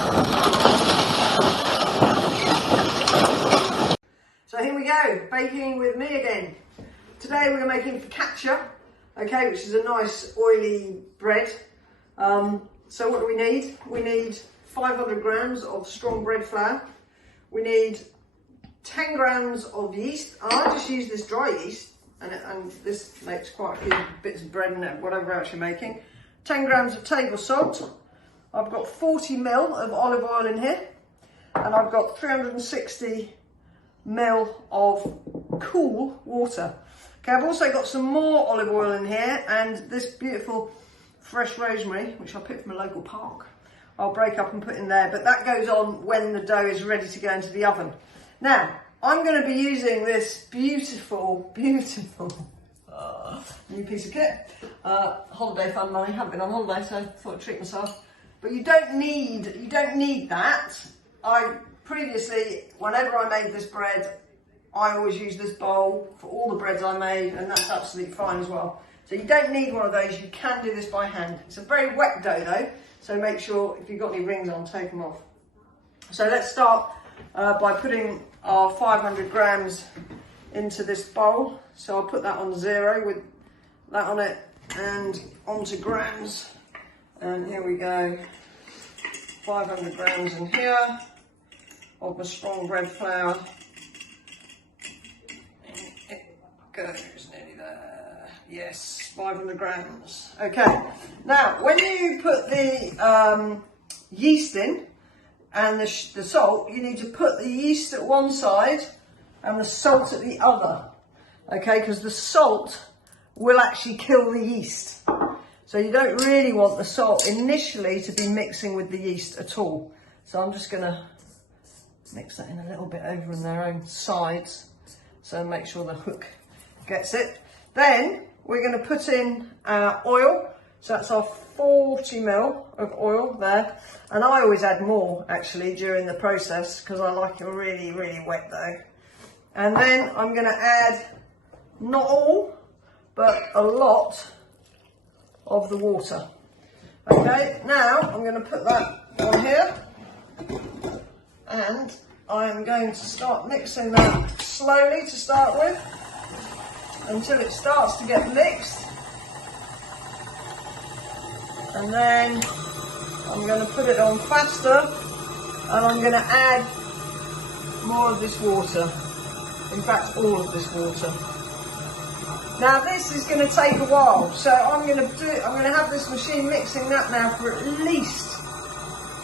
So here we go, baking with me again. Today we're making focaccia, okay, which is a nice oily bread. So what do we need? We need 500 grams of strong bread flour. We need 10 grams of yeast. I just use this dry yeast, and this makes quite a few bits of bread and whatever else you're making. 10 grams of table salt. I've got 40 ml of olive oil in here, and I've got 360 ml of cool water. Okay, I've also got some more olive oil in here, and this beautiful fresh rosemary, which I picked from a local park. I'll break up and put in there, but that goes on when the dough is ready to go into the oven. Now, I'm going to be using this beautiful new piece of kit. Holiday fund money. Haven't been on holiday, so I thought I'd treat myself. But you don't need that. Previously, whenever I made this bread, I always use this bowl for all the breads I made, and that's absolutely fine as well. So you don't need one of those, you can do this by hand. It's a very wet dough though, so make sure if you've got any rings on, take them off. So let's start by putting our 500 grams into this bowl. So I'll put that on 0 with that on it, and onto grams. And here we go, 500 grams in here of the strong bread flour. It goes nearly there. Yes, 500 grams. Okay, now when you put the yeast in and the salt, you need to put the yeast at one side and the salt at the other. Okay, because the salt will actually kill the yeast. So you don't really want the salt initially to be mixing with the yeast at all. So I'm just going to mix that in a little bit over on their own sides, so make sure the hook gets it. Then we're going to put in oil. So that's our 40 ml of oil there, and I always add more actually during the process because I like it really wet dough. And then I'm going to add not all but a lot of the water. Okay, now I'm going to put that on here, and I'm going to start mixing that slowly to start with until it starts to get mixed, and then I'm going to put it on faster, and I'm going to add more of this water, in fact all of this water. Now this is going to take a while, so I'm going to have this machine mixing that now for at least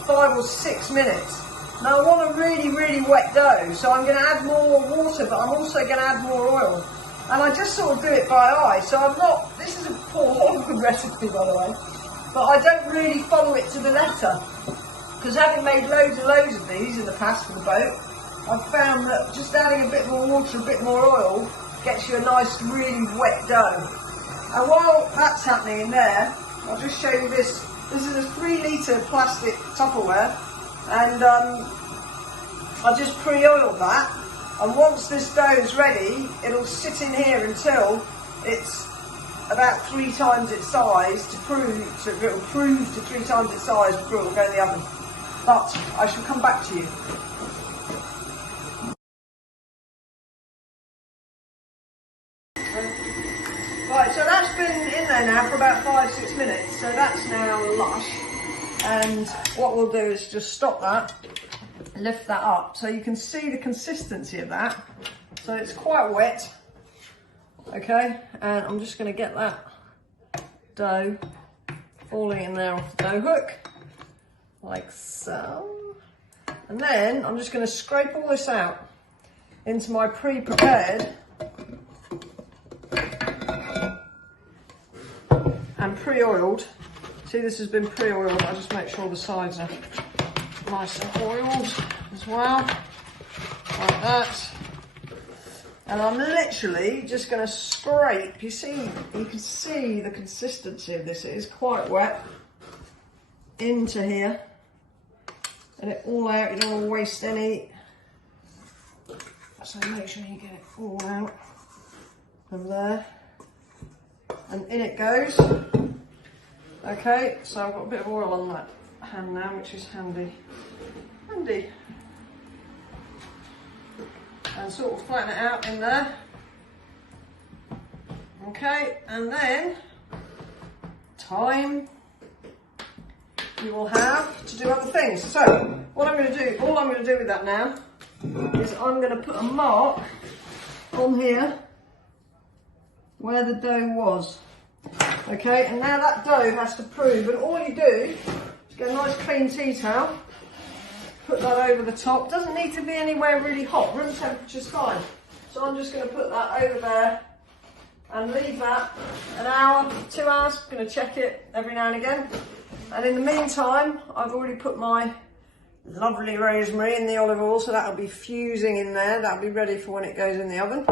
5 or 6 minutes. Now I want a really wet dough, so I'm going to add more water, but I'm also going to add more oil. And I just sort of do it by eye, so I'm not, this is a poor recipe by the way, but I don't really follow it to the letter. Because having made loads and loads of these in the past for the boat, I've found that just adding a bit more water, a bit more oil, gets you a nice, really wet dough. And while that's happening in there, I'll just show you this. This is a 3-litre plastic Tupperware, and I just pre-oiled that. And once this dough is ready, it'll sit in here until it's about 3 times its size it'll prove to 3 times its size before it'll go in the oven. But I shall come back to you. Right, so that's been in there now for about 5-6 minutes, so that's now lush. And what we'll do is just stop that, lift that up, so you can see the consistency of that. So it's quite wet, okay, and I'm just going to get that dough falling in there off the dough hook, like so. And then I'm just going to scrape all this out into my pre-prepared and pre-oiled. See, this has been pre-oiled. I'll just make sure the sides are nice and oiled as well, like that. And I'm literally just going to scrape. You can see the consistency of this. It is quite wet into here, and it all out. You don't want to waste any. So make sure you get it all out of there. And in it goes. Okay, so I've got a bit of oil on that. hand now, which is handy. Handy. And sort of flatten it out in there. Okay, and then time you will have to do other things. So what I'm going to do, all I'm going to do with that now is I'm going to put a mark on here where the dough was. Okay, and now that dough has to prove, and all you do is get a nice clean tea towel, put that over the top. Doesn't need to be anywhere really hot, room temperature's fine. So I'm just going to put that over there and leave that an hour, 2 hours. I'm going to check it every now and again. And in the meantime, I've already put my lovely rosemary in the olive oil, so that'll be fusing in there. That'll be ready for when it goes in the oven.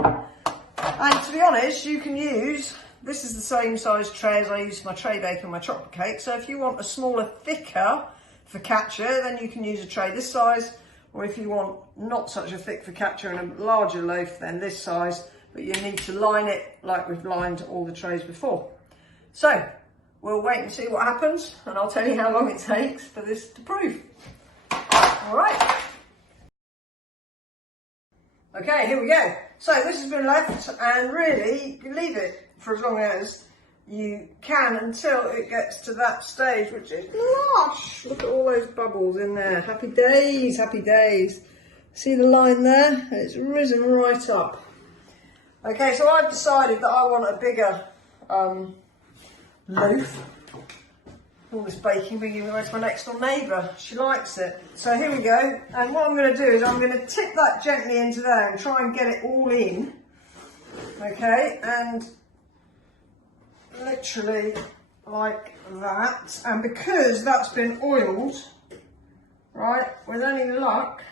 And to be honest, you can use, this is the same size tray as I use for my tray bake and my chocolate cake. So if you want a smaller, thicker focaccia, then you can use a tray this size. Or if you want not such a thick focaccia and a larger loaf, then this size. But you need to line it like we've lined all the trays before. So we'll wait and see what happens, and I'll tell you how long it takes for this to prove. All right. Okay, here we go. So this has been left, and really you can leave it for as long as you can until it gets to that stage, which is lush. Look at all those bubbles in there. Happy days, happy days. See the line there? It's risen right up. Okay, so I've decided that I want a bigger loaf. All this baking being given away to my next door neighbour. She likes it. So here we go. And what I'm going to do is I'm going to tip that gently into there and try and get it all in. Okay, and literally like that. And because that's been oiled, right, with any luck,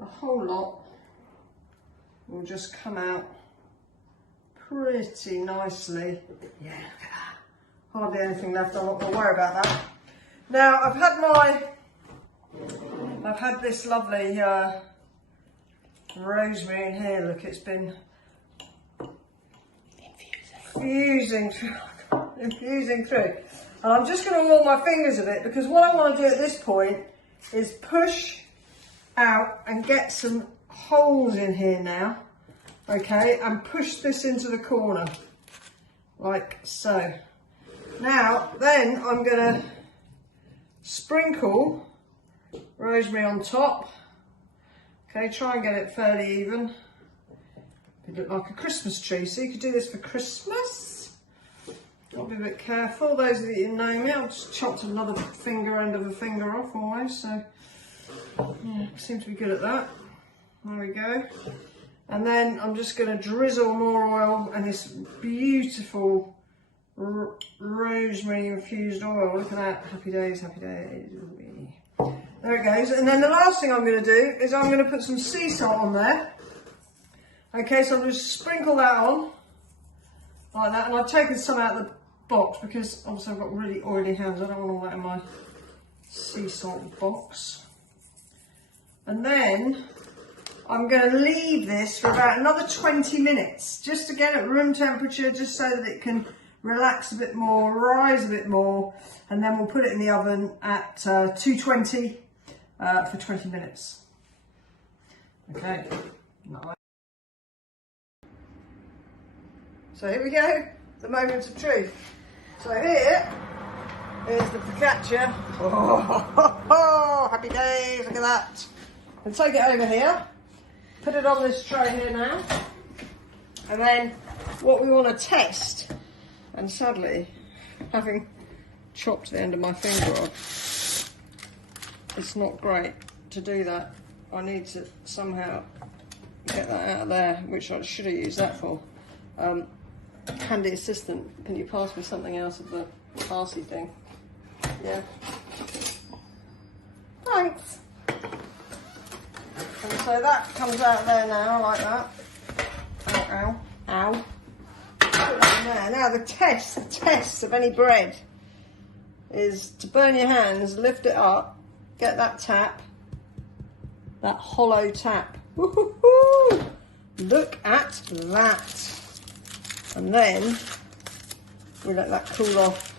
a whole lot will just come out pretty nicely. Yeah, look at that. Hardly anything left. I'm not going to worry about that. Now I've had this lovely rosemary in here. Look, it's been infusing through. And I'm just going to warm my fingers a bit, because what I want to do at this point is push out and get some holes in here now. Okay, and push this into the corner like so. Now then I'm going to sprinkle rosemary on top. Okay, try and get it fairly even. It look like a Christmas tree, so you could do this for Christmas. Got to be a bit careful. Those of you who know me, I've just chopped another end of a finger off almost, so yeah, seem to be good at that. There we go. And then I'm just going to drizzle more oil and this beautiful rosemary infused oil. Look at that. Happy days, happy days. There it goes. And then the last thing I'm going to do is I'm going to put some sea salt on there. Okay, so I'll just sprinkle that on like that. And I've taken some out of the box because obviously I've got really oily hands. I don't want all that in my sea salt box. And then I'm going to leave this for about another 20 minutes, just again at room temperature, just so that it can relax a bit more, rise a bit more, and then we'll put it in the oven at 220 for 20 minutes. Okay. So here we go, the moment of truth. So here is the focaccia. Oh, happy days, look at that. And take it over here. Put it on this tray here now, and then what we want to test, and sadly, having chopped the end of my finger off, it's not great to do that. I need to somehow get that out of there, which I should have used that for. Handy assistant, can you pass me something else of the parsley thing? Yeah. Thanks. And so that comes out there now, like that. Ow, ow, ow. Put that in there. Now the test of any bread is to burn your hands, lift it up, get that tap, that hollow tap. Woo-hoo-hoo! Look at that. And then we let that cool off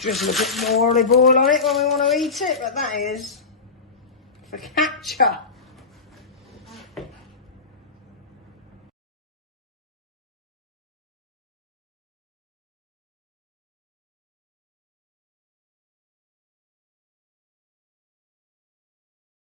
Drizzle a bit more olive oil on it when we want to eat it, but that is focaccia.